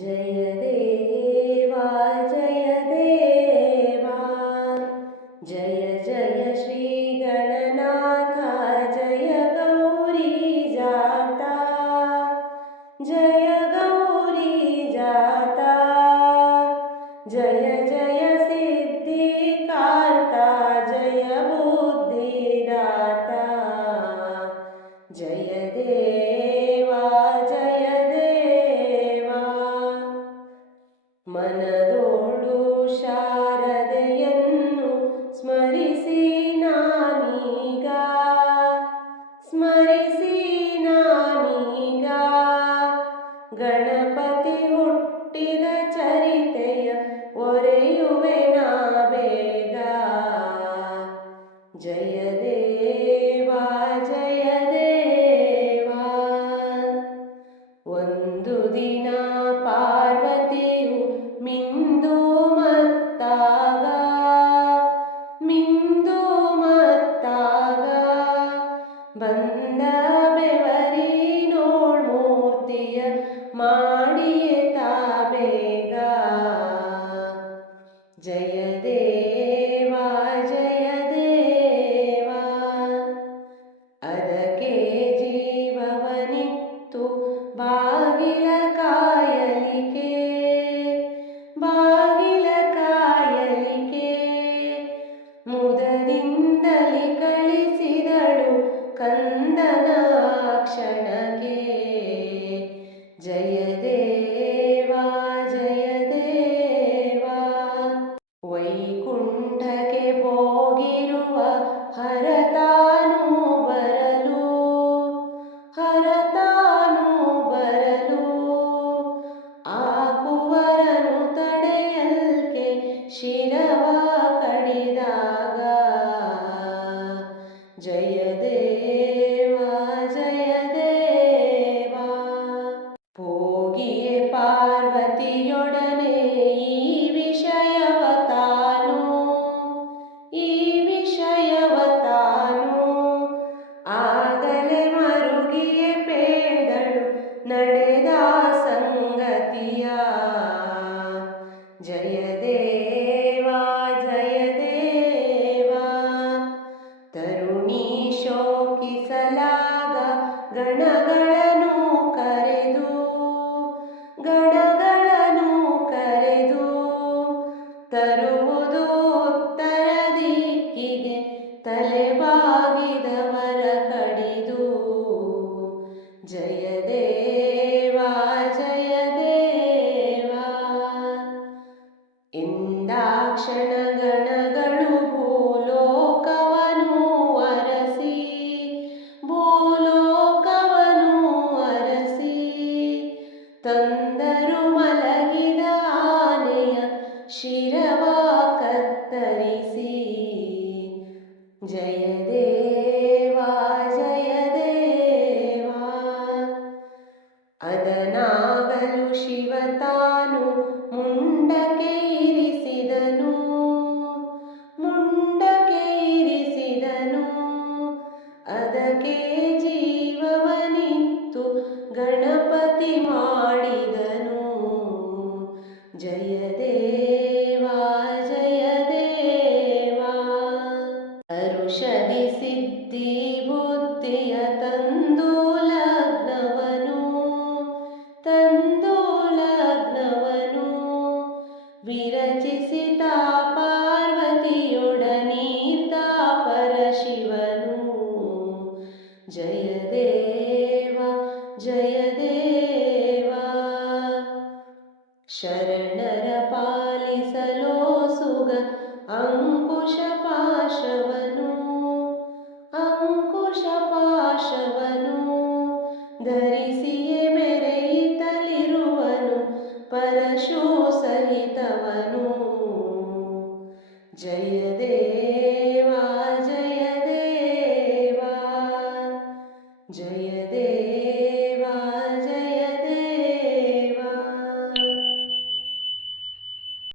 जय देवा जय देवा जय जय श्री गणनाथ जय गौरी जाता जय गौरी जाता जय जय सिद्धिकार्ता जय बुद्धिदाता जय देवा जय देवा मनदोಳು ಶಾರದೆಯನ್ನು ಸ್ಮರಿಸಿ ನಾನೀಗ ಗಣಪತಿ ಹುಟ್ಟಿದ ಚರಿತೆಯ ಒರೆಯುವೆ ನಾ ಬೇಗ ಜಯ ದೇವಾ ಜಯ ದೇವಾ ಒಂದು ದಿನ ಪಾರ್ವತಿಯು ಮಿಂದು ಮತ್ತಾಗ ಬಂದ ಬೆವರಿನೋಳ್ ಮೂರ್ತಿಯ ಮಾಡಿಯೇ ತಾ ಬೇಗ ಜಯ ದೇವಾ ಜಯ ದೇವಾ ಅದಕ್ಕೆ ಜೀವವನಿತ್ತು ಬಾಗಿಲ ಕಾಯಲಿಕೆ ಮುದದಿಂದಲಿ ಕಳಿಸಿದಳು ಕಂದನ ಕ್ಷಣಕ್ಕೆ ಜಯ ದೇವಾ ಜಯ ದೇವಾ ವೈಕುಂಠಕ್ಕೆ ಹೋಗಿರುವ ಹರತಾನು ಬರಲು ಆ ಕುವರನು ತಡೆಯಲ್ಕೆ ಶಿರವ ಕಡಿದಾಗ ಜಯ ದೇವಾ ಜಯ ದೇವಾ ಭೋಗಿಯೇ ಪಾರ್ವತಿಯೊಡನೆ ಈ ವಿಷಯವ ತಾನು ಆಗಲೇ ಮರುಗಿಯೇ ಪೇದಳು ನಡೆದ ಸಂಗತಿಯ ಜಯ ದೇವಾ ಜಯ ದೇವಾ ತರುಣಿ ಶೋಕಿಸಲಾಗ ಗಣಗಳನ್ನು ಕರೆದು ತರುವುದು ಉತ್ತರ ದಿಕ್ಕಿಗೆ ತಲೆಬಾಗಿದವರ ಕಡಿದು ಜಯ ದೇವಾ ಜಯ ದೇವಾ ಎಂದಾಕ್ಷಣ ಗಣಗಳು ಭೂಲೋಕವನ್ನು ಅರಸಿ ತಂದರು ಮಲಗಿದ ಆನೆಯ ಶಿರವ ಕತ್ತರಿಸಿ ಜಯ ದೇವಾ ಜಯ ದೇವಾ ಅದನಾಗಲು ಶಿವ ತಾನು ಮುಂಡಕ್ಕೆ ಇರಿಸಿದನು ಅದಕ್ಕೆ ಜೀವವನಿತ್ತು ಗಣಪತಿ ಮಾಡಿದನು ಜಯ ದೇವಾ ಜಯ ದೇವಾ ಹರುಷದಿ ಸಿದ್ಧಿ ಬುದ್ಧಿಯ ತಂದು ಲಗ್ನವನು ವಿರಚಿಸಿದ ಪಾರ್ವತಿಯೊಡನೀತ ಪರಶಿವನು ಜಯ ದೇವಾ ಜಯ ದೇವಾ ಶರಣರ ಪಾಲಿಸಲೋ ಸುಗ ಅಂಕುಶ ಪಾಶವನು ಧರಿಸಿಯೇ ಮೆರೆಯಿತಲಿರುವನು ಪರಶು ಸಹಿತವನು ಜಯ